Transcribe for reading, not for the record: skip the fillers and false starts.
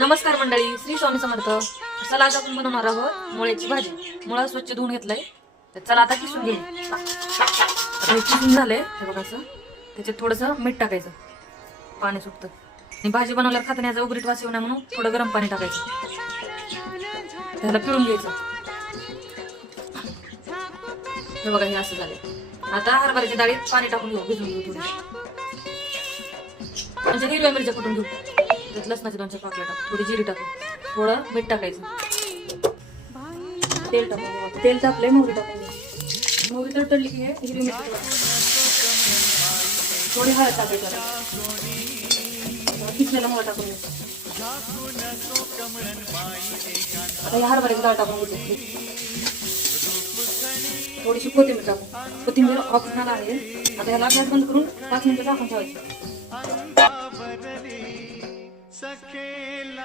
नमस्कार मंडळी, श्री स्वामी समर्थ. चला आज आपण बनवणार आहोत मुळ्याची भाजी. मुळा स्वच्छ धुवून घेतलंय, तर चला आता किसून घेऊ. आता हे किसून झालंय, हे बघा असं. त्याच्यात थोडंसं मीठ टाकायचं, पाणी सुटतं. आणि भाजी बनवल्यावर खाताना याचा उघडीत वास येऊ नये म्हणून थोडं गरम पाणी टाकायचं. त्याला पिळून घ्यायचं. हे बघा, हे असं झालंय. आता हरभऱ्याच्या डाळीत पाणी टाकून घेऊ, भिजून घेऊ थोडी. म्हणजे हिरव्या मिरच्या कुटून घेऊ. त्यात लसणाचे 2 पाकळ्या टाकू, थोडी जिरी टाकू, थोडं मीठ टाकायचं, तेल टाकून. तेल टाकलंय, मोहरी टाकून घ्या. मोहरी तडतडली की हिरवी मिरची थोडी हळद टाकायचं. किसलेला मोहरा टाकून घ्यायचं. आता या हरभऱ्याची डाळ टाकून घ्यायची. थोडीशी कोथिंबीर टाकू. कोथिंबीर ऑप्शनल आहे. आता ह्याला गॅस बंद करून 5 मिनिटं झाकून ठेवायचं.